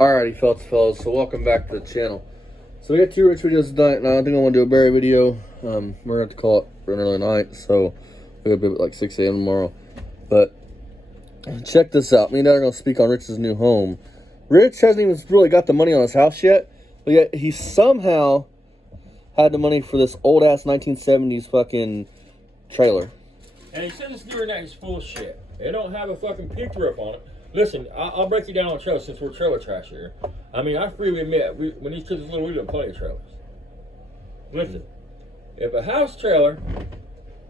Alrighty, fellas, so welcome back to the channel. So we got 2 rich videos tonight, and I think I want to do a berry video. We're going to have to call it for an early night, so we're going to be at like 6 a.m. tomorrow. But check this out. Me and Dad are going to speak on Rich's new home. Rich hasn't even really got the money on his house yet, but yet he somehow had the money for this old-ass 1970s fucking trailer. And he said this during that he's full of shit. They don't have a fucking peak roof on it. Listen, I'll break you down on trailer since we're trailer trash here. I mean, I freely admit, when these kids were little, we did plenty of trailers. Listen, if a house trailer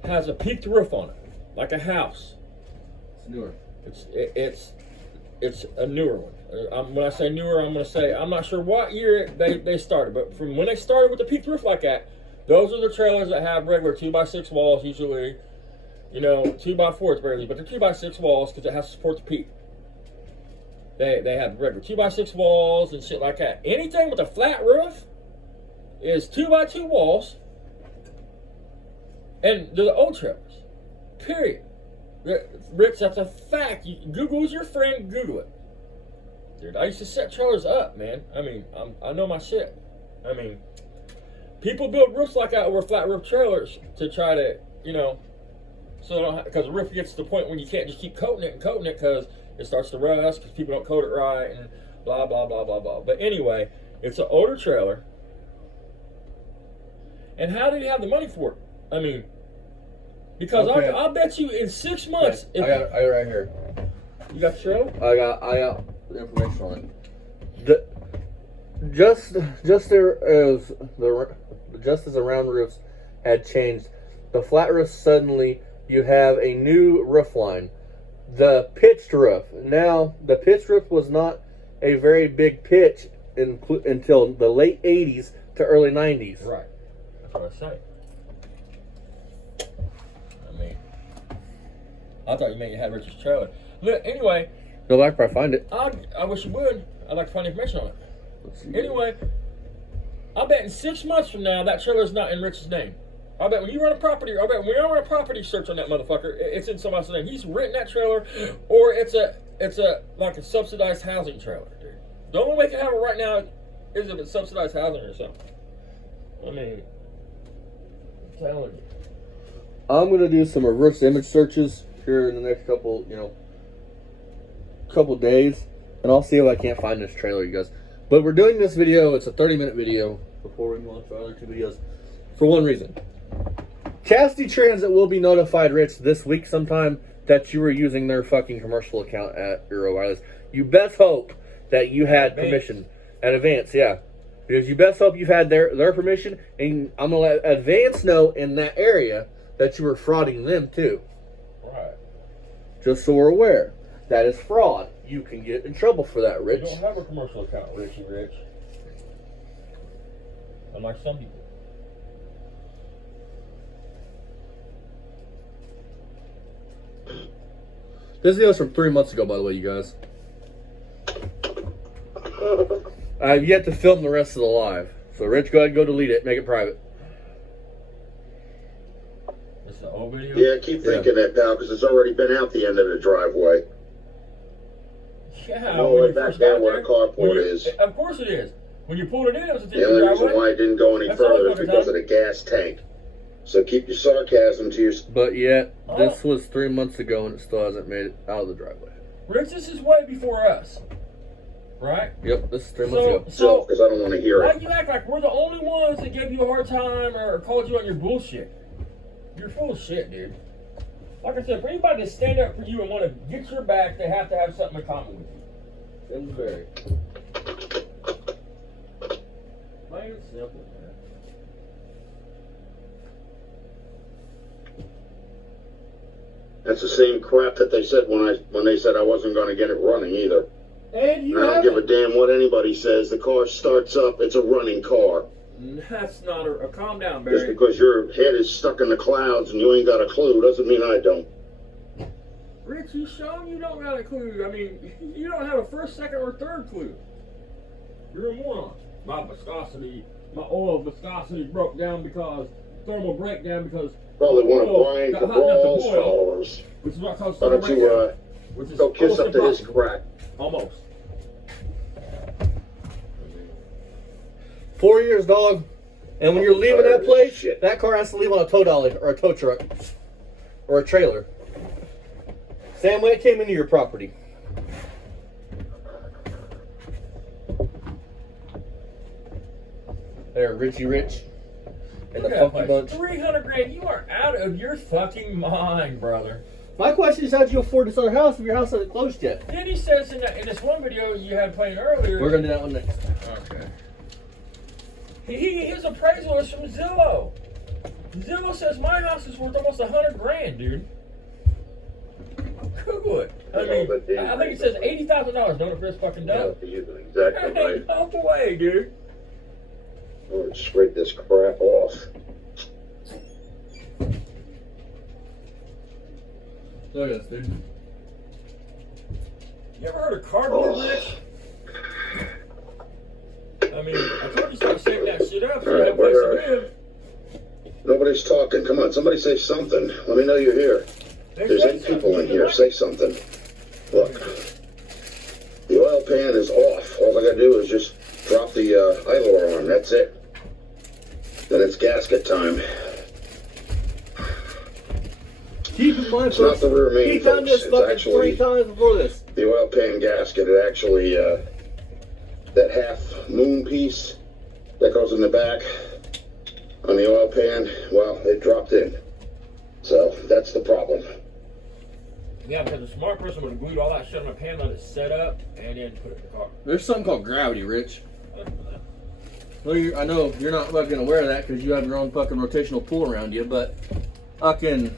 has a peaked roof on it, like a house, It's newer. It's a newer one. When I say newer, I'm going to say, I'm not sure what year they started, but from when they started with the peaked roof like that, those are the trailers that have regular 2x6 walls, usually, you know, 2x4s barely, but they're 2x6 walls because it has to support the peak. They have regular 2x6 walls and shit like that. Anything with a flat roof is 2x2 walls, and they're the old trailers. Period. Rich, that's a fact. Google's your friend. Google it. Dude, I used to set trailers up, man. I mean, I know my shit. I mean, people build roofs like that over flat roof trailers to try to, you know, so they don't because the roof gets to the point when you can't just keep coating it because it starts to rust because people don't coat it right and blah, blah, blah, blah, blah. But anyway, it's an older trailer. And how did he have the money for it? I mean, because okay. I'll bet you in 6 months. I got it right here. You got the show? I got the information on it. Just as the round roofs had changed, the flat roofs suddenly you have a new roof line. The pitched roof. Now, the pitched roof was not a very big pitch until the late 80s to early 90s. Right. That's what I say. I mean, I thought you meant you had Richard's trailer. Look, anyway. Go back where I find it. I wish you would. I'd like to find information on it. Anyway, I bet in 6 months from now, that trailer's not in Rich's name. I bet when you run a property, when you run a property search on that motherfucker, it's in somebody's name. He's renting that trailer, or it's like a subsidized housing trailer, dude. The only way you can have it right now is if it's subsidized housing or something. I mean, I'm telling you. I'm gonna do some reverse image searches here in the next couple days, and I'll see if I can't find this trailer, you guys. But we're doing this video. It's a 30-minute video before we move on to our other 2 videos for one reason. Chastity Transit will be notified, Rich, this week sometime that you were using their fucking commercial account at Euro Wireless. You best hope that you had permission at Advance, yeah. Because you best hope you've had their permission, and I'm going to let Advance know in that area that you were frauding them too. Right. Just so we're aware. That is fraud. You can get in trouble for that, Rich. You don't have a commercial account, Richie Rich. Unlike some people. This video is from 3 months ago, by the way, you guys. I've yet to film the rest of the live. So, Rich, go ahead and go delete it. Make it private. It's an old video? Yeah, keep thinking that, pal, because it's already been out the end of the driveway. Yeah. All the way back down where the carport is. Of course it is. When you pulled it in, it was at the The end of the only driveway. reason why it didn't go any further is because of the gas tank. So keep your sarcasm to yourself. But yet, this was 3 months ago and it still hasn't made it out of the driveway. Rich, this is way before us. Right? Yep, this is 3 months ago. So, because I don't want to hear why it. you act like we're the only ones that gave you a hard time or called you on your bullshit? You're full of shit, dude. Like I said, for anybody to stand up for you and want to get your back, they have to have something in common with you. It's very. Plain and simple, man. That's the same crap that they said when they said I wasn't going to get it running either. And you I don't give a damn what anybody says. The car starts up. It's a running car. That's not a calm down, Barry. Just because your head is stuck in the clouds and you ain't got a clue doesn't mean I don't. Rich, you shown you don't got a clue. I mean, you don't have a first, second, or third clue. You're a moron. My oil viscosity broke down because thermal breakdown because Probably one of Brian Cabral's followers. Which is what caused Why thermal don't you breakdown. go kiss up to his crack? Almost. 4 years, dog. And when you're leaving that place, Shit. that car has to leave on a tow dolly or a tow truck or a trailer. Same way it came into your property. There, Richie Rich and the Look at Funky that Bunch. place. 300 grand. You are out of your fucking mind, brother. My question is, how'd you afford this other house if your house hasn't closed yet? Then he says in this one video you had playing earlier. We're gonna do that one next. Okay. His appraisal is from Zillow. Zillow says my house is worth almost 100 grand, dude. Google it. I mean, I think it says $80,000. Don't it for this fucking dog? Exactly right. No way, dude. Oh, scrape this crap off. Look at this, dude. You ever heard of cardboard, Rich? I mean, I told you start saving that shit up so you have a place to live. Nobody's talking. Come on, somebody say something. Let me know you're here. There's 8 people in here. Say something. Look, the oil pan is off. All I gotta do is just drop the idler arm. That's it. Then it's gasket time. Keep in mind, It's not folks, the rear main, he's done this folks. It's fucking actually 3 times before this. the oil pan gasket. It actually, that half moon piece that goes in the back on the oil pan, well, it dropped in. So that's the problem. Yeah, because a smart person would have glued all that shit on a pan, let it set up, and then put it in the car. There's something called gravity, Rich. Well, I know you're not fucking aware of that because you have your own fucking rotational pool around you, but fucking...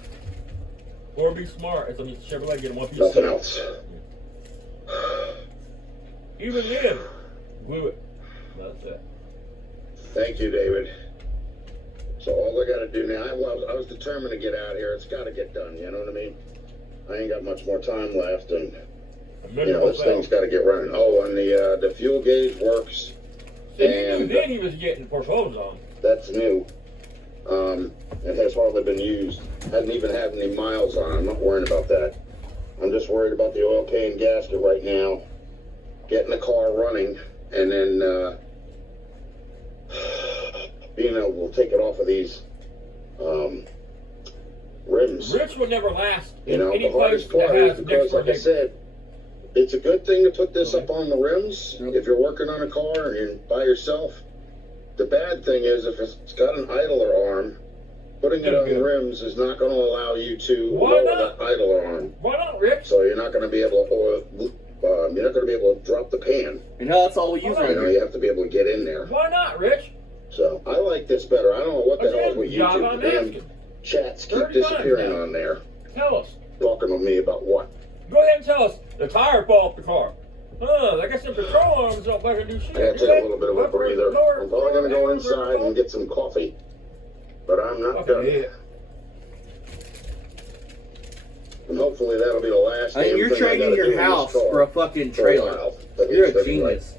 Or be smart. It's a Chevrolet, get one piece. Nothing else. Even then, glue it. That's it. Thank you, David. So all I gotta do now, I was determined to get out here. It's gotta get done, you know what I mean? I ain't got much more time left, and you know, this thing's gotta get running. Oh, and the fuel gauge works. So you knew then he was getting portfolios on. That's new. It has hardly been used. Hasn't even had any miles on it. I'm not worrying about that. I'm just worried about the oil pan gasket right now. Getting the car running, and then being able to take it off of these rims. Rich would never last You in know, any the hardest place that part is has because, like I said, it's a good thing to put this up on the rims Yep. if you're working on a car and you're by yourself. The bad thing is if it's got an idler arm, putting it on the rims is not going to allow you to lower that idler arm. Why not, Rich? So you're not going to be able to you're not going to be able to drop the pan. And now that's all we use You around know, here. you have to be able to get in there. Why not, Rich? So I like this better. I don't know what the hell is with Again, YouTube. I'm The damn asking. chats keep 30 times disappearing now. on there, Tell us. talking to me about what. Go ahead and tell us. The tire fall off the car. I got some control arms don't fucking do shit. I gotta take a little bit of a breather. I'm probably gonna go inside and get some coffee, but I'm not done. Yeah. And hopefully that'll be the last. I mean, damn you're thing I trading gotta do in your this house car for a fucking for a trailer. while, at You're least, a anyway. genius.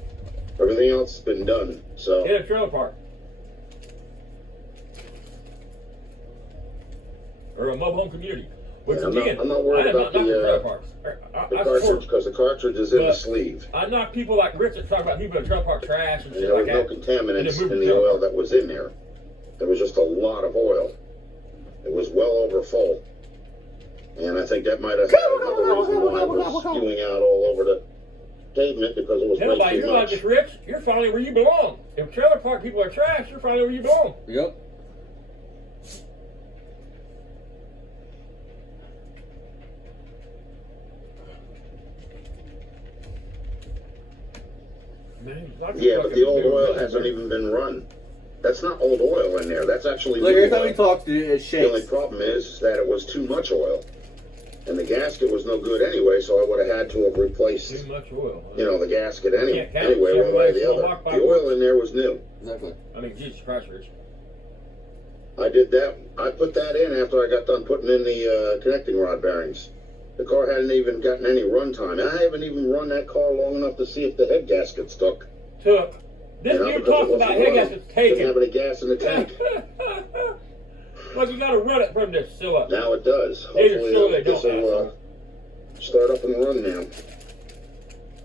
Everything else has been done. So Hit a trailer park. Or a mobile home community. Which I'm again, not worried I am about not knocking the trailer parks. the cartridge, because the cartridge is in the But sleeve. I knock people like Rich that talk about people in trailer park trash and And shit there like was no that. contaminants And then in move the the oil trailer that was in there. There was just a lot of oil. It was well over full. And I think that might have had another reason why it was spewing out all over the pavement, because it was Hell, by way too your much. logic, Rich, you're finally where you belong. If trailer park people are trash, you're finally where you belong. Yep. Man, lots of Yeah, but fucking the old big oil riches, hasn't man. even been run. That's not old oil in there. That's actually Look, new every time oil. we talk, dude, it The only shakes. problem is that it was too much oil. And the gasket was no good anyway, so I would have had to have replaced, Too much oil. you know, the gasket Can't count anyway, one way or the Chevrolet, other. Small The oil in there was new. Exactly. I mean, Jesus Christ, Rich. I did that. I put that in after I got done putting in the connecting rod bearings. The car hadn't even gotten any run time. I haven't even run that car long enough to see if the head gasket stuck. Took. This You know, dude because it talks wasn't about head running. gaskets Didn't taken. have any gas in the tank. Well, you gotta run it from this still up. Now it does. Either Hopefully so they this don't will start up and run now.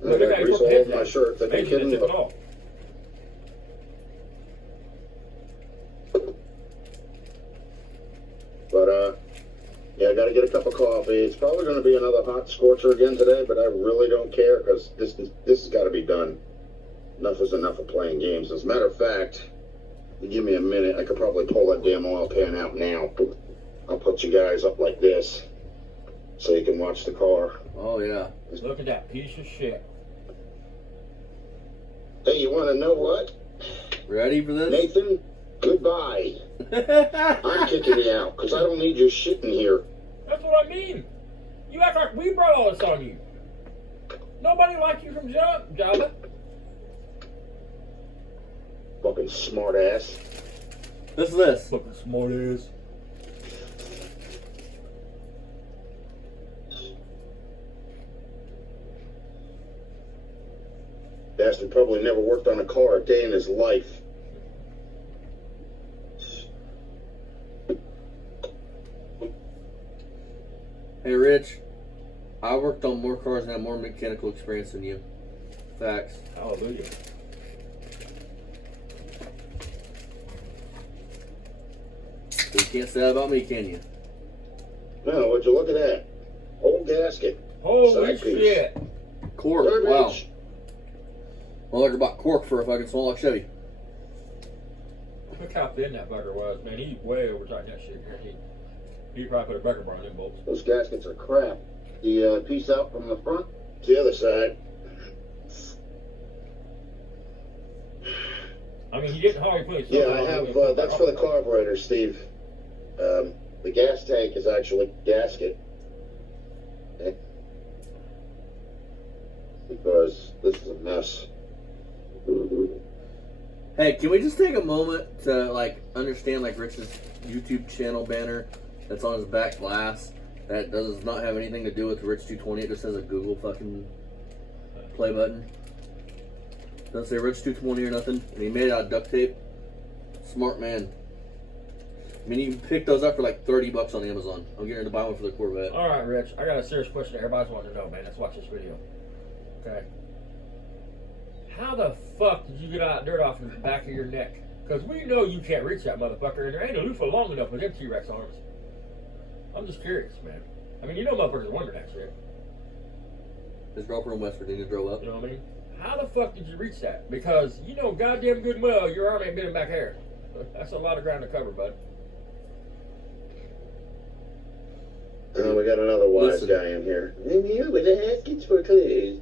Look I at got that, grease you all put over my heads shirt. They Maybe can they kidding took it me. off. But, yeah, I gotta get a cup of coffee. It's probably gonna be another hot scorcher again today, but I really don't care, because this has gotta be done. Enough is enough of playing games. As a matter of fact, if you give me a minute, I could probably pull that damn oil pan out now. I'll put you guys up like this, so you can watch the car. Oh, yeah. Look at that piece of shit. Hey, you wanna know what? Ready for this? Nathan, goodbye. I'm kicking you out, because I don't need your shit in here. That's what I mean. You act like we brought all this on you. Nobody liked you from jump, Jabba. Fucking smart ass. This is this. Fucking smart ass. Bastard probably never worked on a car a day in his life. Hey, Rich. I worked on more cars and have more mechanical experience than you. Facts. Hallelujah. So you can't say that about me, can you? No, would you look at that? Old gasket. Holy Side piece. shit. Cork. Garbage. Wow. Well, I bought cork for a fucking small like Chevy. Look how thin that bugger was, man. He way overtightened that shit. He probably put a bugger bar on them bolts. Those gaskets are crap. The piece out from the front? It's the other side. I mean, he didn't hardly put his Yeah, I have, that's for the carburetor, Steve. The gas tank is actually gasket. Because this is a mess. Hey, can we just take a moment to, like, understand, like, Rich's YouTube channel banner that's on his back glass that does not have anything to do with Rich220? It just has a Google fucking play button. Doesn't say Rich220 or nothing. And he made it out of duct tape. Smart man. I mean, you can pick those up for like $30 on Amazon. I'm getting to buy one for the Corvette. All right, Rich. I got a serious question that everybody's wanting to know, man. Let's watch this video. Okay. How the fuck did you get all that dirt off the back of your neck? Because we know you can't reach that motherfucker, and there ain't a loofah long enough with them T-Rex arms. I'm just curious, man. I mean, you know motherfuckers wonder that shit. His girlfriend in West Virginia drove up. You know what I mean? How the fuck did you reach that? Because you know goddamn good and well your arm ain't been in back here. That's a lot of ground to cover, bud. We got another wise Listen. guy in here. Yeah, but the haskets for clothes.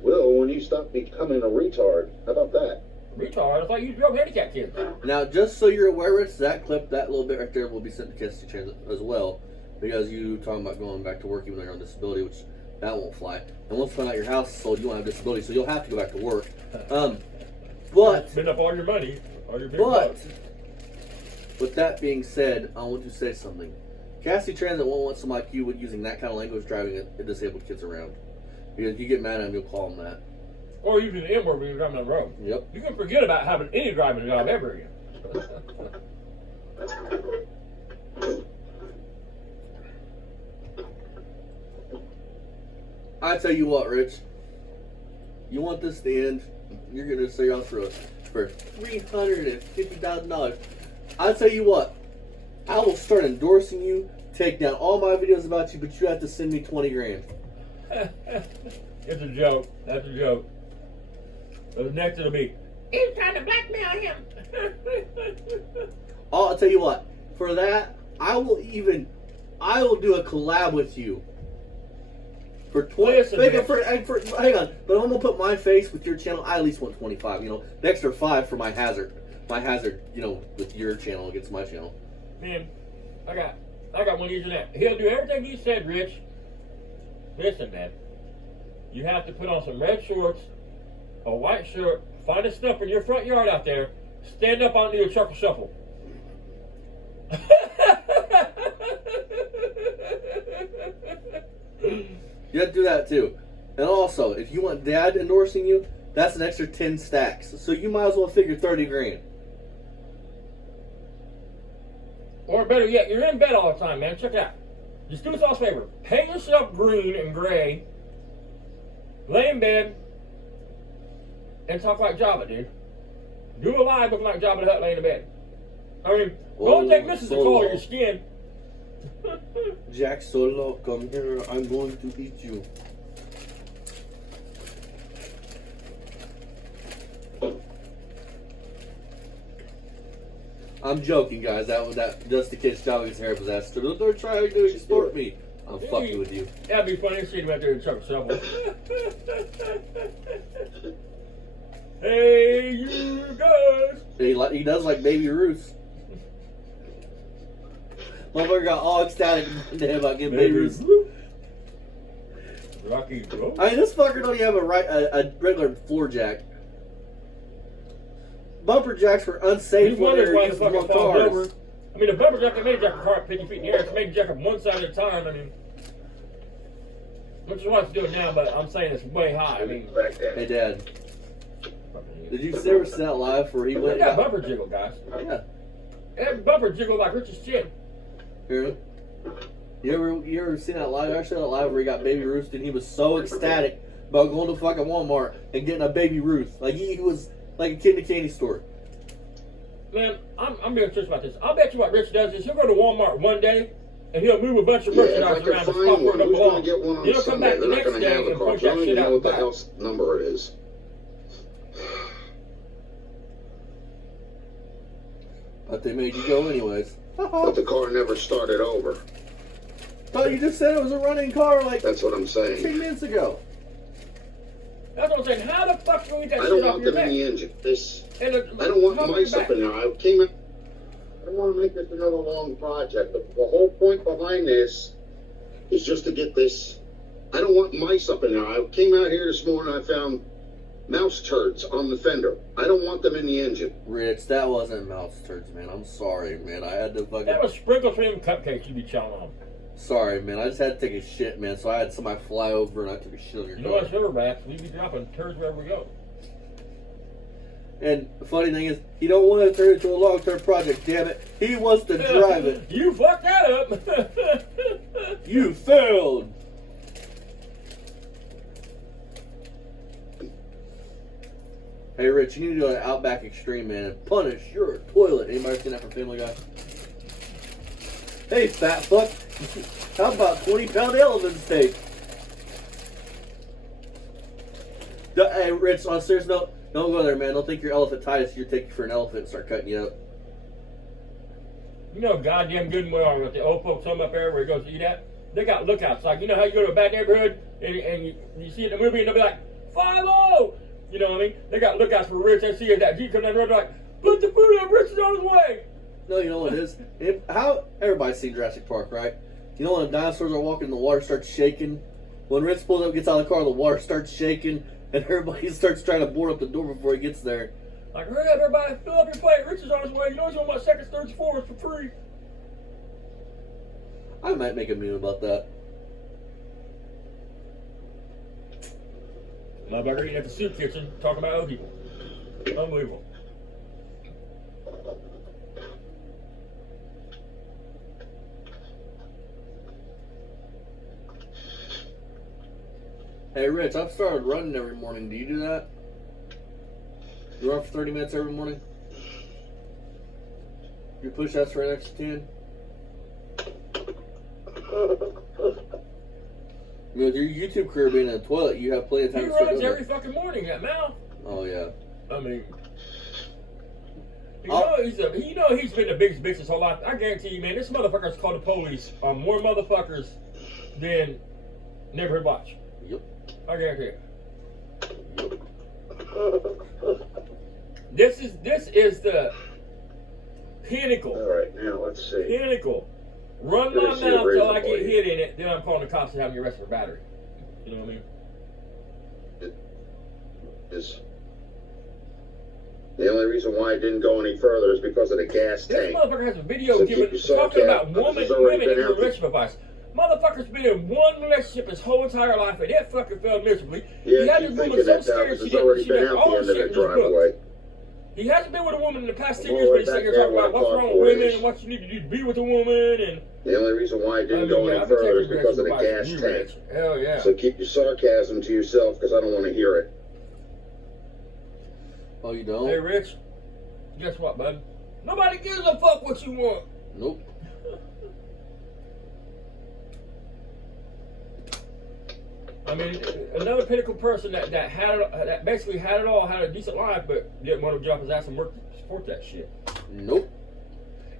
Well, when you stop becoming a retard, how about that? Retard? I thought you drove handicap kids. Now, just so you're aware, Rich, that clip, that little bit right there will be sent to Cassie Transit as well. Because you talking about going back to work even though you're on disability, which that won't fly. And once you find out your house is sold, you won't have disability, so you'll have to go back to work. But Spend up all your money, all your big But, bucks. with that being said, I want to say something. Cassie Transit won't want somebody like you with using that kind of language driving a disabled kids around. Because if you get mad at him, you'll call him that. Or using the N word when you're driving down the road. Yep. You can forget about having any driving job ever again. I tell you what, Rich. You want this to end, you're going to sell your house for $350,000. I tell you what. I will start endorsing you, take down all my videos about you, but you have to send me 20 grand. It's a joke. That's a joke. But next it'll be, he's trying to blackmail him. I'll tell you what. For that, I will do a collab with you. For 20. Listen, hang on. But I'm gonna put my face with your channel. I at least want 25. You know, the extra 5 for my hazard. My hazard. You know, with your channel against my channel. Man, I got one using that. He'll do everything you said, Rich. Listen, man. You have to put on some red shorts, a white shirt, find a stump in your front yard out there, stand up on the chuckle shuffle. You have to do that too. And also, if you want Dad endorsing you, that's an extra 10 stacks. So you might as well figure 30 grand. Or better yet, you're in bed all the time, man. Check it out. Just do us all a favor. Paint yourself green and gray. Lay in bed. And talk like Jabba, dude. Do a live looking like Jabba the Hutt laying in bed. I mean, Don't take this as the color of your skin. Jack Solo, come here. I'm going to eat you. I'm joking, guys. That just the kid's job his hair was that stupid. They're trying to extort me. I'm fucking with you. That'd be funny to see him out there in the truck shovel. Hey, you guys! He does like Baby Ruth. Motherfucker got all ecstatic about getting Baby Ruth. Rocky bro. I mean, this fucker don't even have a regular floor jack. Bumper jacks were unsafe when they were used in cars. Over. I mean, the bumper jack, they made a jack a car up 50 feet in the air. It's made a jack up one side at a time. I mean, which is what it's doing now, but I'm saying it's way high. I mean, hey, Dad. Did you ever see that live where he went? They got bumper jiggle, guys. Yeah. That bumper jiggle like Richard's chin. Here. You ever seen that live? I saw that live where he got Baby Ruth and he was so ecstatic about going to fucking Walmart and getting a Baby Ruth. Like he was like a kid in a candy store. Man, I'm being serious about this. I'll bet you what Rich does is he'll go to Walmart one day and he'll move a bunch of merchandise around the spot where it don't belong. He'll come back the next day and push that shit out the back. I don't even know what the hell number it is. But they made you go anyways. But the car never started over. Oh, you just said it was a running car like That's what I'm saying. 10 minutes ago. That's what I'm saying. How the fuck can we get that I shit don't off want your them in neck? the engine. I And don't want mice up in there. I don't want to make this another long project. The whole point behind this is just to get this. I don't want mice up in there. I came out here this morning. I found mouse turds on the fender. I don't want them in the engine. Rich, that wasn't mouse turds, man. I'm sorry, man. I had to fucking. that was sprinkles from them cupcakes you be chowing on. Sorry, man. I just had to take a shit, man. So I had somebody fly over and I took a shit on your You know car. what silverbacks? We be dropping turds wherever we go. And the funny thing is, he don't want to turn it into a long-term project, damn it. He wants to drive it. You fucked that up. You failed. Hey, Rich, you need to go to Outback Extreme, man, and punish your toilet. Anybody seen that from Family Guy? Hey, fat fuck. How about 20-pound elephant steak? Hey, Rich, on a serious note, don't go there, man. Don't think you're elephantitis. You're taking for an elephant and start cutting you up. You know goddamn good and well with the old folks home up there where he goes to eat at. They got lookouts. Like, you know how you go to a bad neighborhood and you see it in the movie and they'll be like, 5-0! You know what I mean? They got lookouts for Rich. They see that Jeep come down the road, they're like, put the food up, Rich is on his way! No, you know what it is? How everybody's seen Jurassic Park, right? You know when the dinosaurs are walking, the water starts shaking. When Rich pulls up, gets out of the car, the water starts shaking, and everybody starts trying to board up the door before he gets there. Like, hurry up, everybody, fill up your plate. Rich is on his way. You know he's on my seconds, thirds, fourths for free. I might make a meme about that. Motherfucker eating at the soup kitchen, talking about other people. Unbelievable. Hey, Rich, I've started running every morning. Do you do that? You run for 30 minutes every morning? You push ups for an extra 10? I mean, with your YouTube career being in the toilet, you have plenty of time He to start runs doing every it. fucking morning, that mouth. Oh, yeah. I mean, you know he's been the biggest bitch his whole life. I guarantee you, man, this motherfucker's called the police on more motherfuckers than Neighborhood Watch. Yep. I guarantee you. This is the pinnacle. All right, now let's see. Pinnacle. Run Good my to see a mouth till razor I get blade. hit in it, then I'm calling the cops and having you arrested for battery. You know what I mean? Is the only reason why I didn't go any further is because of the gas This tank. motherfucker has a video So giving, keep your talking about sarcasm. women This has already in been out there. relationship advice. Motherfucker's been in one relationship his whole entire life and it fucking failed miserably. Yeah, he had keep this thinking woman so that scared because she it's already did been out all the the end of shit the in his book. driveway. He hasn't been with a woman in the past 10 Well, years, but he's back sitting here there talking about when what's I wrong talked with women boys. and what you need to do to be with a woman and... The only reason why I didn't I go mean, any I've been further is taking because of the advice gas from you, tank. Rich. Hell yeah. So keep your sarcasm to yourself because I don't want to hear it. Oh, you don't? Hey, Rich, guess what, bud? Nobody gives a fuck what you want. Nope. I mean, another pinnacle person that basically had it all, had a decent life, but didn't want to drop his ass and work to support that shit. Nope.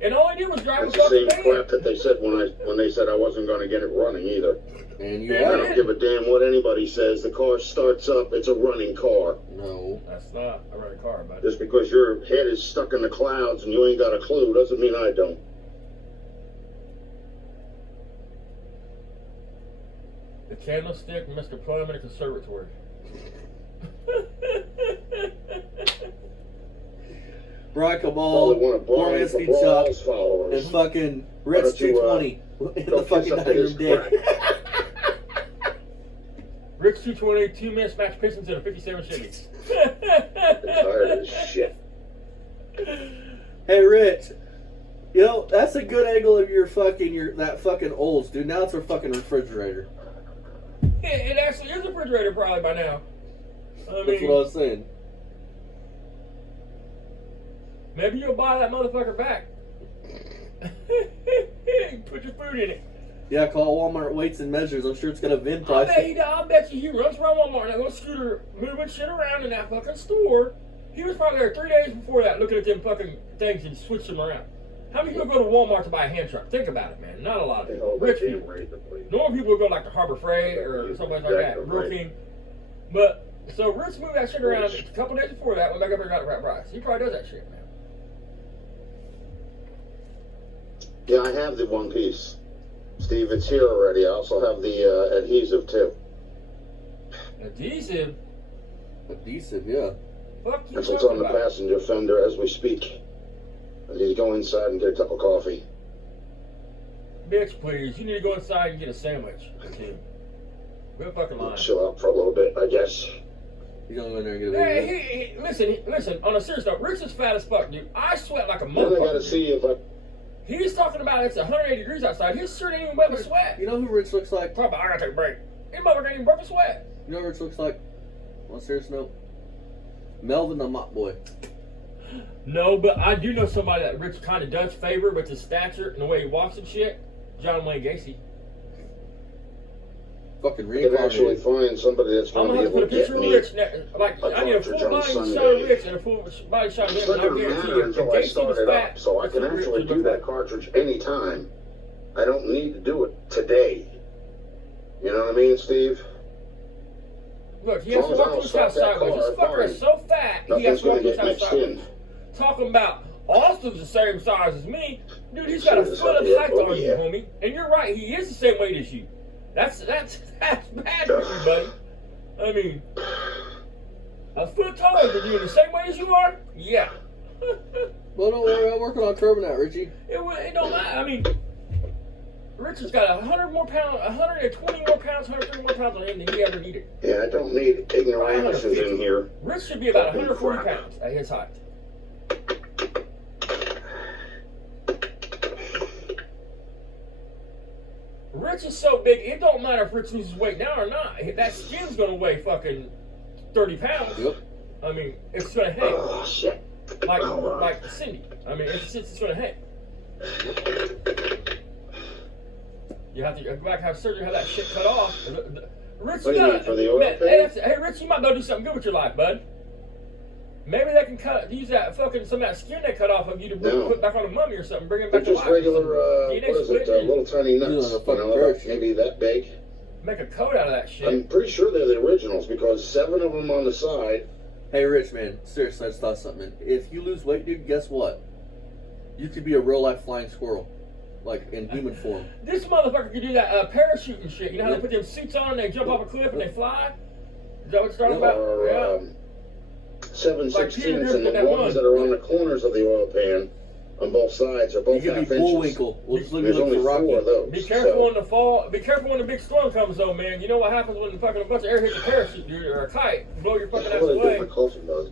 And all he did was drive a That's the fucking same van. crap that they said when they said I wasn't going to get it running either. And you I have don't it. give a damn what anybody says. The car starts up. It's a running car. No. That's not a running car, buddy. Just because your head is stuck in the clouds and you ain't got a clue doesn't mean I don't. The candlestick, Mr. Plum in a conservatory. Brian Probably Kamal, want to Poor buy Man's for Speed Shop, Brawl's followers. and fucking Why Rich don't you, 220 in go the fucking kiss up dining to room this deck. Rich 220, 2 minutes match Pistons in a 57 Chevy. I'm tired of this shit. Hey Rich, you know that's a good angle of your that fucking Olds, dude. Now it's a fucking refrigerator. It actually is a refrigerator probably by now. I That's mean, what I was saying. maybe you'll buy that motherfucker back. Put your food in it. Yeah, call Walmart Weights and Measures. I'm sure it's gonna VIN price. I bet you he runs around Walmart and that little scooter moving shit around in that fucking store. He was probably there 3 days before that looking at them fucking things and switched them around. How many people go to Walmart to buy a hand truck? Think about it, man. Not a lot of people. Rich people. Normal people go like to Harbor Freight or someplace like that. Rural King. But, so Rich moved that shit around a couple days before that, went back up and got the right price. He probably does that shit, man. Yeah, I have the one piece. Steve, it's here already. I also have the adhesive too. Adhesive? Adhesive, yeah. Fuck you That's what's on talking the about? passenger fender as we speak. I need to go inside and get a cup of coffee. Bitch, please. You need to go inside and get a sandwich. Okay. Good fucking line. Chill out for a little bit, I guess. You don't go in there and get a video. Hey, listen, on a serious note, Rich is fat as fuck, dude. I sweat like a Then I gotta motherfucker. see if I... He's talking about it's 180 degrees outside. His shirt ain't even wet with sweat. You know who Rich looks like? Probably, I gotta take a break. His motherfucker ain't even broke a sweat. You know who Rich looks like? On a serious note? Melvin the Mop Boy. No, but I do know somebody that Rich kind of does favor with his stature and the way he walks and shit. John Wayne Gacy. Fucking I can actually reincarnated. find somebody that's I'm going gonna to have be to able put a to picture get of me... Rich. Like, a I need a cartridge full on body shot Sunday. of Rich and a full body shot of It's him, and not I going to guarantee matter you, until if I Gacy start was it fat, up, so I that's can what Rich actually would do look that like. cartridge anytime. I don't need to do it today. You know what I mean, Steve? Look, he has to As long walk as through I his don't house stop that sideways. This car, fucker is fine. so fat, he has Nothing's to walk going through to his get house mixed in. sideways. Talking about Austin's the same size as me. Dude, he's got a Sure, foot of yeah. height Oh, on you, yeah. homie. And you're right, he is the same weight as you. That's bad for you, buddy. I mean, a foot taller than you and the same weight as you are? Yeah. Well, don't worry, I'm working on curbing that, Richie. It don't matter. I mean, Richard's got 100 more pounds, 120 more pounds, 130 more pounds on him than he ever needed. Yeah, I don't need ignoramuses in here. Rich should be about Fucking 140 crap. pounds at his height. Rich is so big, it don't matter if Rich loses weight now or not. That skin's gonna weigh fucking 30 pounds. Yep. I mean, it's gonna hang. Oh, shit. Like Cindy. I mean, it's gonna hang. You have to go back and have surgery, have that shit cut off. Rich, What do you mean, for the oil man, pan? hey, Rich, you might go do something good with your life, bud. Maybe they can use that fucking some of that skin they cut off of you to No. put back on a mummy or something, bring it They're back to just life. regular, DNA what is it, split. little tiny nuts. Yeah, the You fucking know, parachute. maybe that big. Make a coat out of that shit. I'm pretty sure they're the originals because 7 of them on the side. Hey, Rich, man, seriously, I just thought something. If you lose weight, dude, guess what? You could be a real-life flying squirrel. Like, in human form. This motherfucker could do that parachute and shit. You know how they put them suits on and they jump off a cliff and they fly? Is that what you're talking about? Or Yeah. 7/16 Like and the that ones one. that are on the corners of the oil pan on both sides are You both could be half inches. Bullwinkle. We'll just leave you There's look only for Rocky. 4 of those. Be careful so. when the fall. Be careful when the big storm comes, though, man. You know what happens when fucking a bunch of air hits a parachute, dude, or a kite, blow your fucking ass I'm gonna away. get my coffee mug.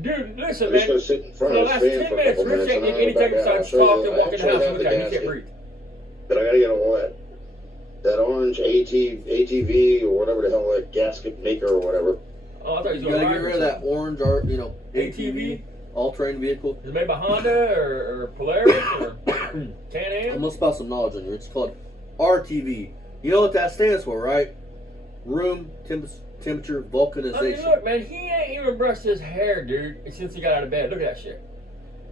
Dude, listen, I'm just man. gonna sit in For front the of last this fan 10 for a minutes, couple Rich minutes. ain't and did anything I'll be back besides out. talk and walk in the house I and look at him. He actually can't have breathe. But I gotta get all that. that orange ATV or whatever the hell, that gasket maker or whatever. Oh, I thought You gotta get rid of that orange, ATV? all-terrain vehicle. Is it made by Honda or Polaris or I'm Can-Am? gonna spell some knowledge on you. It's called RTV. You know what that stands for, right? Room temperature vulcanization. I mean, look, man, he ain't even brushed his hair, dude, since he got out of bed. Look at that shit.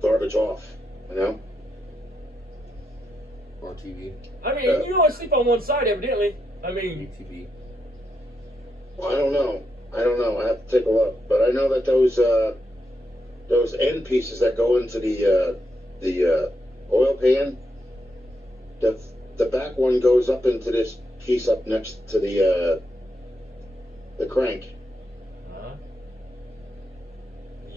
Garbage off, you know? RTV. I mean, you only sleep on one side, evidently. I mean, ATV. Well, I don't know. I have to take a look. But I know that those end pieces that go into the oil pan, the back one goes up into this piece up next to the crank.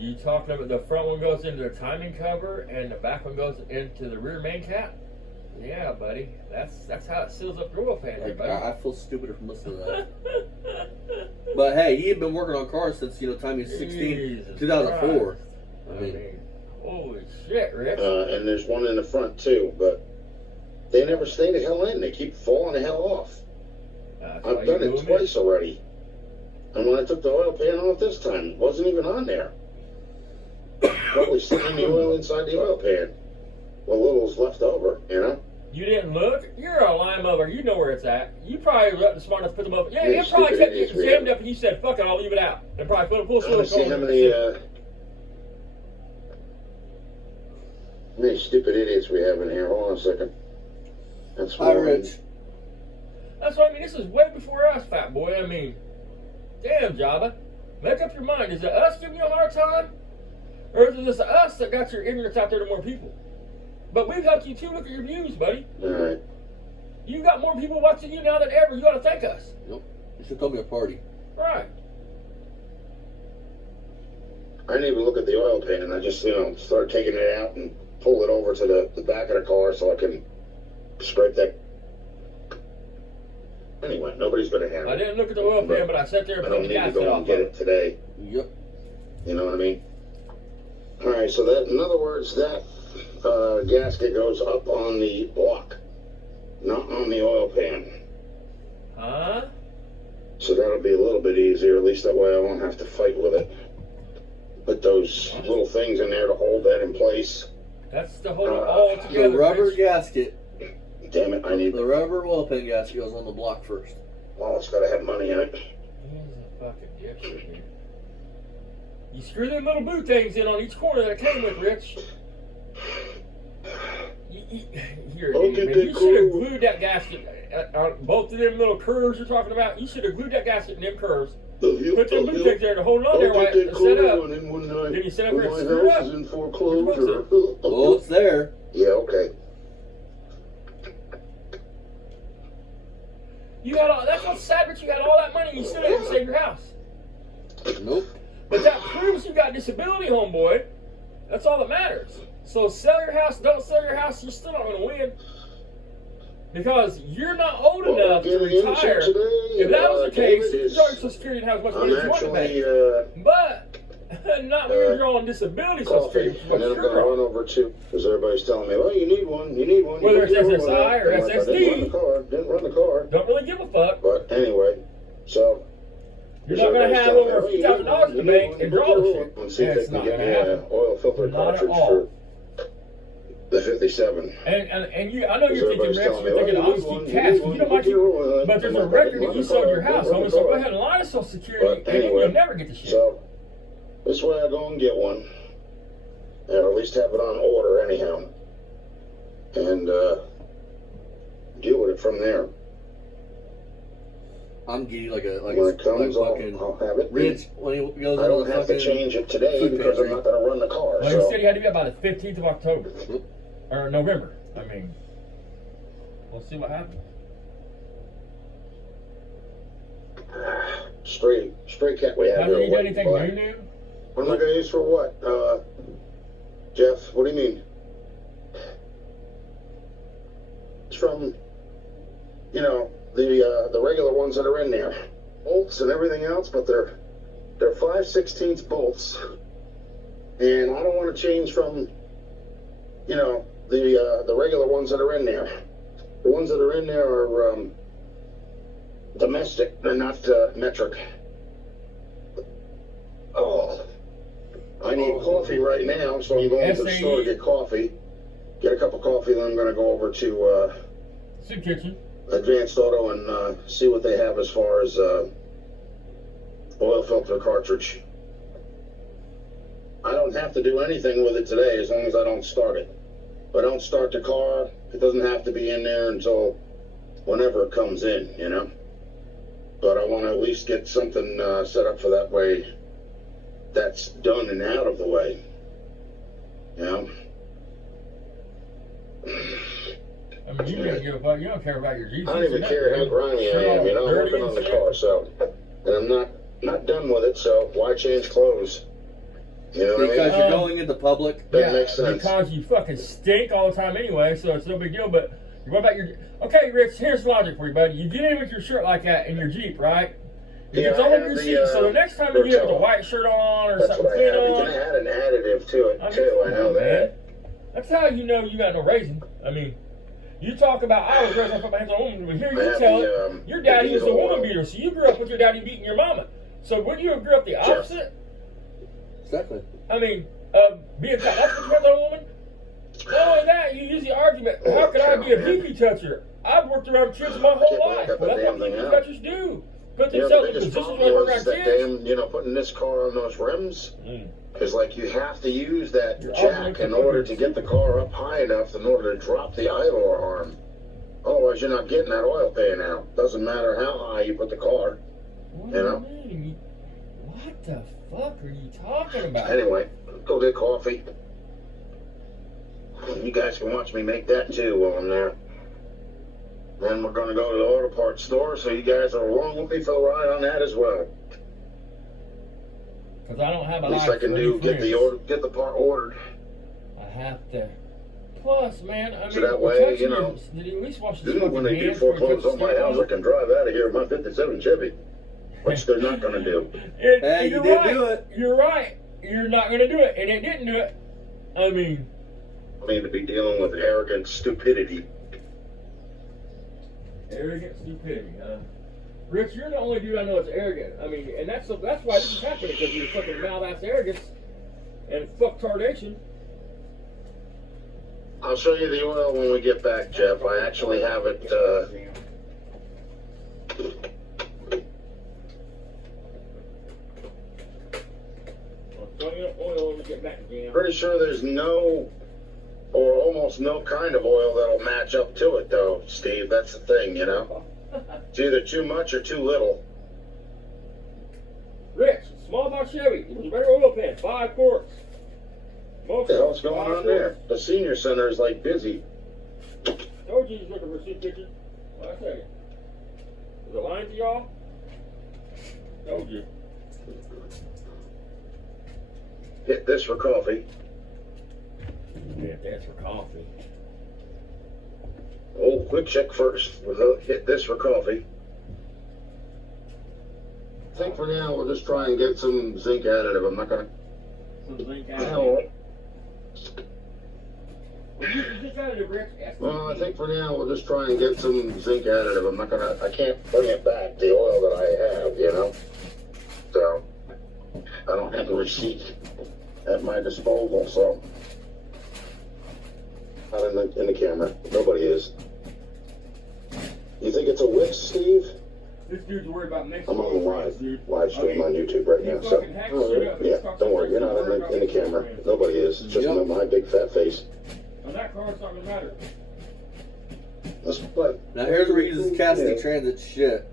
you talking about the front one goes into the timing cover and the back one goes into the rear main cap? Yeah, buddy. That's how it seals up your oil pan, there, buddy. I feel stupider from listening to that. But hey, he had been working on cars since time he was 16, Jesus 2004. Christ. I mean, holy shit, Rick. And there's one in the front too, but they never stay the hell in. They keep falling the hell off. I've done it twice already. And when I took the oil pan off this time, it wasn't even on there. Probably sticking the oil inside the oil pan. What little's left over, you know? You didn't look? You're a lime over. You know where it's at. You probably were smart enough to put them up. Yeah, you probably kept getting jammed up and you said, fuck it, I'll leave it out. And probably put a pull I want to see how many stupid idiots we have in here. Hold on a second. That's hi, one. Rich. That's what I mean. This is way before us, fat boy. I mean, damn, Jabba. Make up your mind. Is it us giving you a hard time? Or is it just us that got your ignorance out there to more people? But we've helped you too. Look at your views, buddy. Alright. You got more people watching you now than ever. You ought to thank us. Nope. You should throw me a party. Right. I didn't even look at the oil pan. I just, started taking it out and pull it over to the back of the car so I can scrape that. Anyway, nobody's going to handle it. I didn't look at the oil pan, but I sat there and I put don't the need to gasket go off. and get it today. Yep. You know what I mean? Alright, so that, in other words, that gasket goes up on the block, not on the oil pan. Huh? So that'll be a little bit easier. At least that way I won't have to fight with it. Put those little things in there to hold that in place. That's to hold it all together. The rubber bitch. gasket. Damn it, I need. The rubber oil pan gasket goes on the block first. Well, it's got to have money in it. He's a fucking dipshit, dude. You screw them little boot things in on each corner that it came with, Rich. You're an idiot, man. You should have glued that gasket on both of them little curves you're talking about. You should have glued that gasket in them curves. Put them boot things there to hold it on there while it's set up. Then you set up there and screw it up. In foreclosure. Oh, it's there. Yeah, okay. You had all, that's what's sad, but you had all that money and you still didn't save your house. Nope. But that proves you got disability, homeboy. That's all that matters. So sell your house, don't sell your house, you're still not going to win. Because you're not old enough to retire. If that was the case, you start Social Security and have as much money as you want to make. But not when you're drawing disability Social Security. And then I'm going to run over too, because everybody's telling me, well, you need one, you need one. Whether it's SSI or SSD. Didn't run the car. Don't really give a fuck. But anyway, so. You're not going to have over $50,000 in the bank and draw the shit. Let's see if they can get me an oil filter cartridge for the 57. And you, I know you're thinking, Rex, you're thinking honesty cash. You don't like it, but there's a record that you sold your house, homie. So go ahead and lie to Social Security, and then you'll never get the shit. So this way I go and get one, or at least have it on order anyhow, and deal with it from there. I'm giddy like a when it comes, I'll have it. Rich, when he goes I don't have to change it today because I'm not going to run the car. Well, you said you had to be by the 15th of October. Or November. I mean, we'll see what happens. Stray cat we have Haven't here. you done anything new? What am I going to use for what? Jeff, what do you mean? It's from, the regular ones that are in there. Bolts and everything else, but they're 5/16 bolts. And I don't want to change from, the regular ones that are in there. The ones that are in there are domestic and not metric. Oh, I need coffee right now, so I'm going to the store to get coffee. Get a cup of coffee, then I'm going to go over to Soup Kitchen. Advanced Auto and see what they have as far as oil filter cartridge. I don't have to do anything with it today as long as I don't start it. If I don't start the car, it doesn't have to be in there until whenever it comes in, you know. But I want to at least get something set up for that way that's done and out of the way, you know. I mean, you don't give a fuck. You don't care about your Jesus. I don't even care how grimy I am, you know. I'm working on the car, so, and I'm not done with it, so why change clothes? You know what I mean? Because you're going into public. That makes sense. Because you fucking stink all the time anyway, so it's no big deal. But what about your? Okay, Rich. Here's logic for you, buddy. You get in with your shirt like that in your Jeep, right? It's all over your seat. So the next time you get with a white shirt on or something clean on, you can add an additive to it too. I know that. That's how you know you got no raising. I mean, you talk about I was raised on put my hands on a woman, but here you tell it your daddy was a woman beater, so you grew up with your daddy beating your mama. So wouldn't you have grew up the opposite? Exactly. I mean, being that's what depends on a woman. Not only that, you use the argument, how could I be a pee-pee toucher? I've worked around kids my whole life. Well, that's what pee-pee touchers do. Put themselves in positions where they're around kids. Damn, putting this car on those rims. Because, like, you have to use that jack in order to get the car up high enough in order to drop the idler arm. Otherwise, you're not getting that oil pan out. Doesn't matter how high you put the car. What do you mean? What the fuck are you talking about? Anyway, go get coffee. You guys can watch me make that too while I'm there. Then we're going to go to the auto parts store, so you guys are along with me for the ride on that as well. Because I don't have a life. At least I can do get the part ordered. I have to. Plus, man, I mean, so that way, did you at least wash the when they do foreclose on my house, I can drive out of here in my '57 Chevy, which they're not going to do. Hey, you didn't do it. You're right. You're not going to do it, and it didn't do it. I mean, to be dealing with arrogant stupidity. Arrogant stupidity, huh? Rich, you're the only dude I know that's arrogant. I mean, and that's why this is happening, because of your fucking mouth-ass arrogance and fuck-tardation. I'll show you the oil when we get back, Jeff. I actually have it, I'll show you the oil when we get back, Jam. Pretty sure there's no, or almost no kind of oil that'll match up to it, though, Steve. That's the thing, you know? It's either too much or too little. Rich, small box Chevy. It was a better oil pan, 5 quarts. What the hell's going on there? The senior center is like busy. Told you he's looking for a soup kitchen. What I tell you? Is it lying to y'all? Told you. Hit this for coffee. Yeah, that's for coffee. Oh, quick check first. We'll hit this for coffee. I think for now we'll just try and get some zinc additive. I'm not gonna. Some zinc additive. Well, I think for now we'll just try and get some zinc additive. I'm not gonna. I can't bring it back, the oil that I have, you know. So I don't have the receipt at my disposal. So not in the camera. Nobody is. You think it's a Wix, Steve? This dude's worried about mixing. I'm on live stream on YouTube right now. So yeah, don't worry. You're not in the camera. Nobody is. It's just my big fat face. On that car, it's not gonna matter. Let's play. Now here's where he uses Cassidy Transit shit.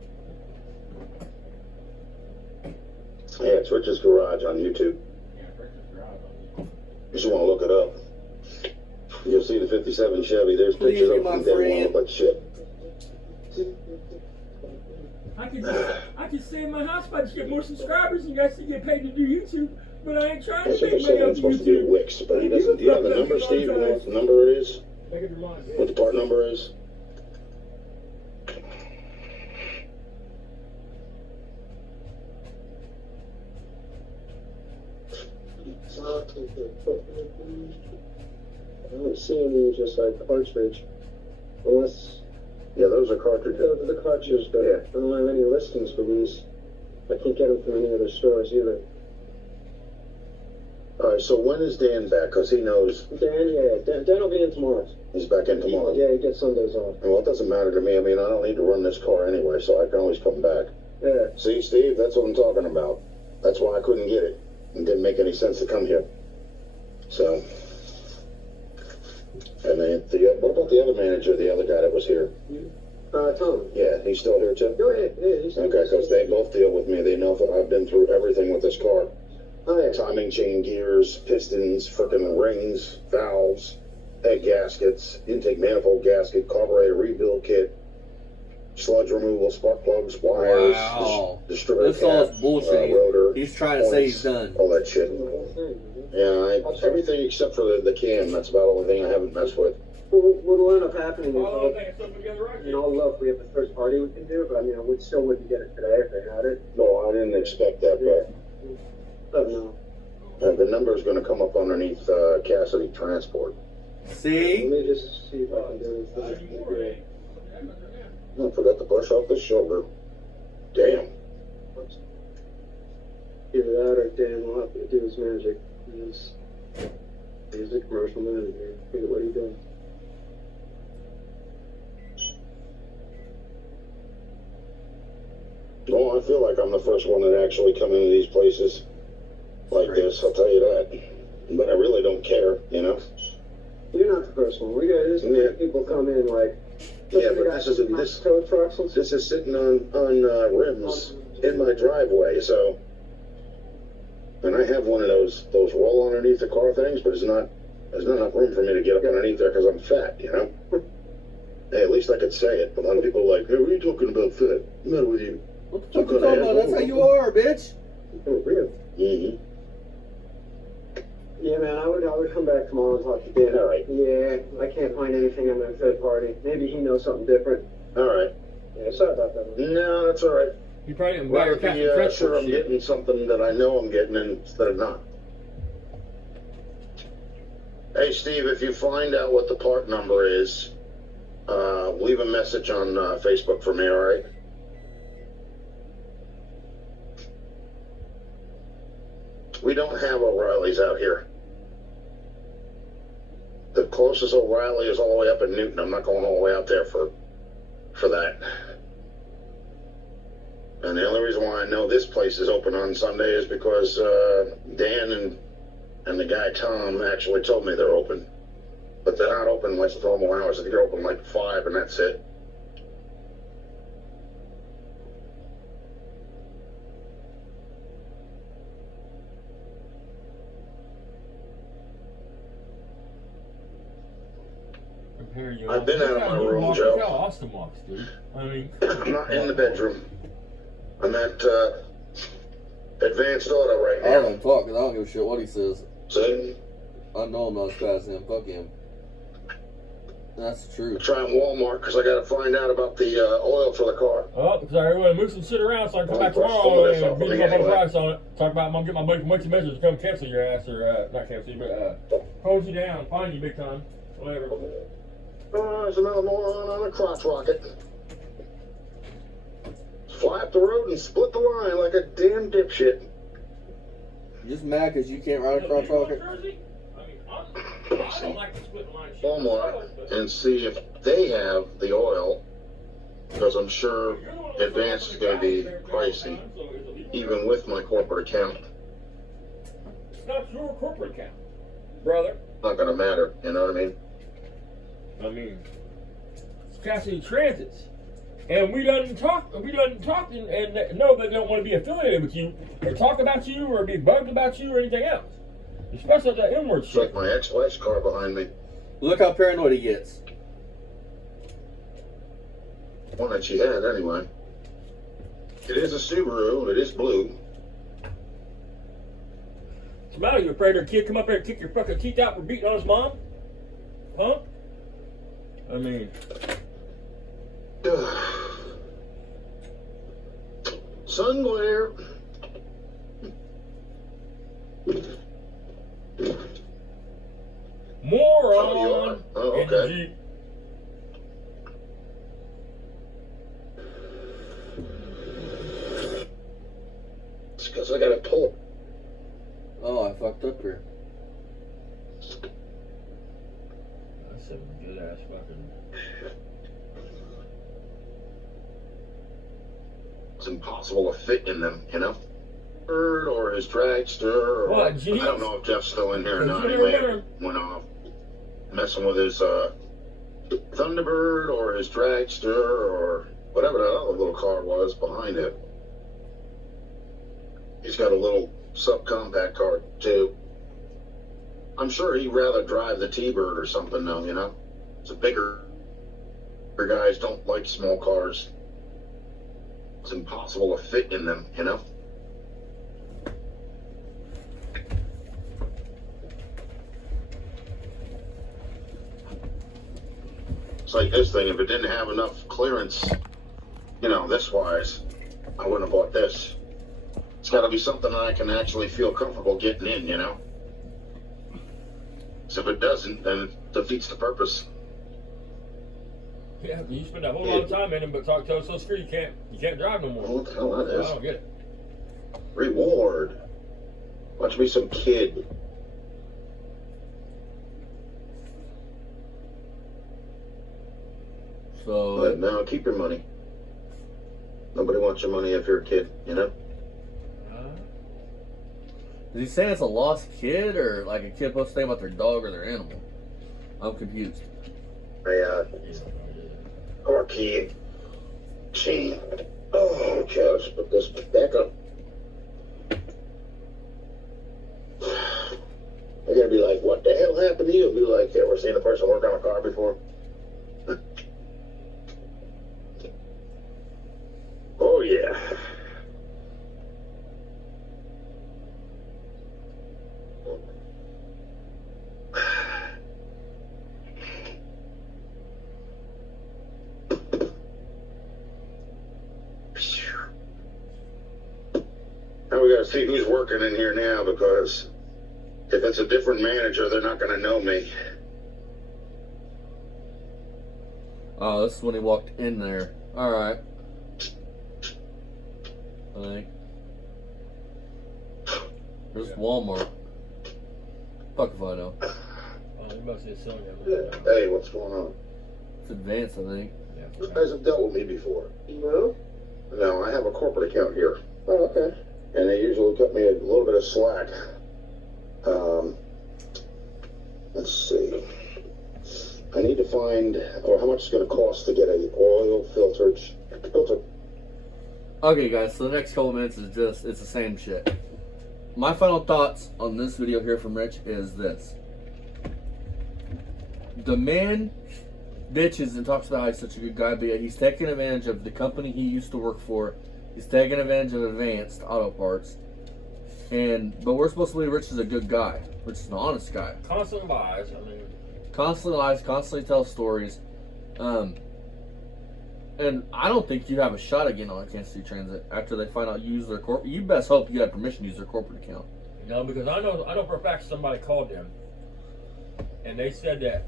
Yeah, it's Rich's Garage on YouTube. Yeah, Rich's Garage on YouTube. You just want to look it up. You'll see the '57 Chevy. There's pictures of it from day one, but shit. I could stay in my house if I just get more subscribers and you guys get paid to do YouTube, but I ain't trying to That's make what money I'm off supposed to be YouTube. Wix, but he doesn't. Do you have the number, Steve? You know what the number it is? Make up your mind, What the part number is? I don't see any just like cartridge, unless Yeah, those are cartridges. Those are the cartridges, but Yeah. I don't have any listings for these. I can't get them from any other stores either. All right, so when is Dan back? Because he knows Dan will be in tomorrow. he's back in tomorrow. Yeah, he gets Sundays off. Well, it doesn't matter to me. I mean, I don't need to run this car anyway, so I can always come back. Yeah. See, Steve, that's what I'm talking about. That's why I couldn't get it. It didn't make any sense to come here. So, and then what about the other manager, the other guy that was here? Tom. Yeah, he's still here too? Go ahead. Yeah, he's Okay, because they both deal with me. They know that I've been through everything with this car. Oh, yeah. Timing chain, gears, pistons, frickin' rings, valves, head gaskets, intake manifold gasket, carburetor rebuild kit, sludge removal, spark plugs, wires, Wow. distributor This all cap, is bullshit. rotor, He's trying to say he's done. all that shit. Yeah, everything except for the cam. That's about the only thing I haven't messed with. What'll end up happening is, Oh, I think it's something together right. you know, I'll love if we have a third party we can do, but I mean, I would still wouldn't get it today if they had it. No, I didn't expect that, But no. but the number's going to come up underneath Cassidy Transport. See? Let me just see if I can do anything. I forgot to brush off the shoulder. Damn. Either that or Dan will have to do his magic. He's a commercial manager. Either what he does. Oh, I feel like I'm the first one that actually come into these places like this, I'll tell you that. But I really don't care, you know? You're not the first one. We got this. Yeah. People come in like. Yeah, but this tow trucks and stuff. this is sitting on rims in my driveway, so. And I have one of those roll underneath the car things, but there's not enough room for me to get up underneath there because I'm fat, you know? Hey, at least I could say it. A lot of people are like, hey, what are you talking about fat? What's the matter with you? What the fuck you talking about? That's how you are, bitch. Oh, really? Mm-hmm. Yeah, man, I would come back tomorrow and talk to Dan. All right. Yeah, I can't find anything on that third party. Maybe he knows something different. All right. Yeah, sorry about that. Man. No, that's all right. You probably didn't buy your Well, Captain yeah, French sure, I'm shit. getting something that I know I'm getting instead of not. Hey, Steve, if you find out what the part number is, leave a message on Facebook for me, all right? We don't have O'Reilly's out here. The closest O'Reilly is all the way up in Newton. I'm not going all the way out there for that. And the only reason why I know this place is open on Sunday is because Dan and the guy Tom actually told me they're open. But they're not open like normal hours. I think they're open like 5 and that's it. I've been out of my room, Joe. Look how Austin walks, dude. I mean, I'm not in the bedroom. I'm at Advanced Auto right I now. don't talk because I don't give a shit what he says. See? I know I'm not as fast as him. Fuck him. That's true. I'm trying Walmart because I got to find out about the oil for the car. oh, because I want to move some shit around so I can come back Some of tomorrow this and off beat of you me up on the anyway. price on it. Talk about I'm gonna get my monthly measures to come cancel your ass or not cancel you, but hold you down, find you big time, whatever. Oh, there's another moron on a crotch rocket. Fly up the road and split the line like a damn dipshit. Just mad because you can't ride a crotch rocket. I don't like to split the line shit. Walmart and see if they have the oil, because I'm sure Advanced is going to be pricey, even with my corporate account. It's not your corporate account, brother. Not going to matter, you know what I mean? I mean, it's Cassidy Transits. And we done talk and know they don't want to be affiliated with you or talk about you or be bugged about you or anything else. Especially that inward It's shit. like my ex-wife's car behind me. Look how paranoid he gets. One that she had, anyway. It is a Subaru. It is blue. What's the matter? You afraid her kid come up there and kick your fucking teeth out for beating on his mom? Huh? I mean, Sun glare. moron. Oh, you are? Oh, okay. And so I gotta pull. Oh, I fucked up here. That's some good ass fucking. It's impossible to fit in them, you know? Or his dragster, or What, I jeez? don't know if Jeff's still in here or not. He Consider may have him. went off messing with his Thunderbird or his dragster or whatever that other little car was behind it. He's got a little subcompact car too. I'm sure he'd rather drive the T-Bird or something though, you know? It's a bigger guys don't like small cars. It's impossible to fit in them, you know? It's like this thing, if it didn't have enough clearance, you know, this wise, I wouldn't have bought this. It's got to be something that I can actually feel comfortable getting in, you know? So if it doesn't, then it defeats the purpose. Yeah, you spend a whole lot of time in them, but talk to us so screw you can't drive no more. What the hell that I is? don't get it. Reward. Watch me some kid. So, But no, keep your money. Nobody wants your money if you're a kid, you know? is he saying it's a lost kid or like a kid supposed to think about their dog or their animal? I'm confused. Poor kid. Gee. Oh, okay, let's put this back up. They're gonna be like, what the hell happened to you? I'll be like, yeah, ever seen a person work on a car before? Oh, yeah. Now we gotta see who's working in here now, because if it's a different manager, they're not gonna know me. Oh, this is when he walked in there. Alright. I think. There's Walmart. Fuck if I know. Oh, you must be selling it. Hey, what's going on? It's advanced, I think. These guys have dealt with me before. No? No, I have a corporate account here. Oh, okay. And they usually cut me a little bit of slack. Let's see. I need to find, how much it's going to cost to get a oil filter. Okay, guys, so the next couple minutes is just, it's the same shit. My final thoughts on this video here from Rich is this. The man bitches and talks about how he's such a good guy, but yet he's taking advantage of the company he used to work for. He's taking advantage of Advanced Auto Parts. But we're supposed to believe Rich is a good guy. Rich is an honest guy. Constant lies. I mean, Constantly lies, constantly tells stories. And I don't think you have a shot at getting on Kansas City Transit after they find out you use their corporate. You best hope you had permission to use their corporate account. no, because I know for a fact somebody called them, and they said that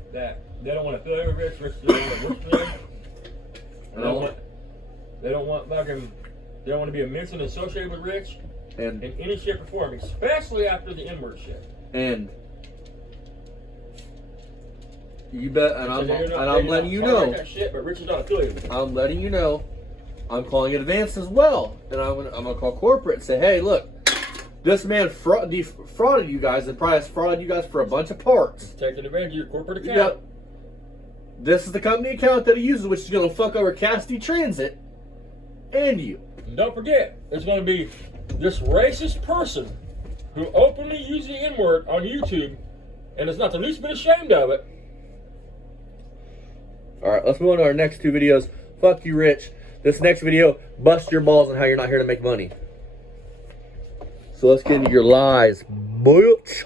they don't want to fill every Rich doesn't want to work for them. And they don't want to be mentioned associated with Rich And in any shape or form, especially after the N-word shit. And you bet, and I'm letting you know. That shit, but Rich is not affiliated with it. I'm letting you know. I'm calling it Advanced as well, and I'm gonna call corporate and say, hey, look, this man defrauded you guys, and probably has frauded you guys for a bunch of parts. Taking advantage of your corporate account. Yep. This is the company account that he uses, which is gonna fuck over Cassidy Transit and you. And don't forget, there's going to be this racist person who openly uses the N-word on YouTube and is not the least bit ashamed of it. Alright, let's move on to our next two videos. Fuck you, Rich. This next video, bust your balls on how you're not here to make money. So let's get into your lies, bitch.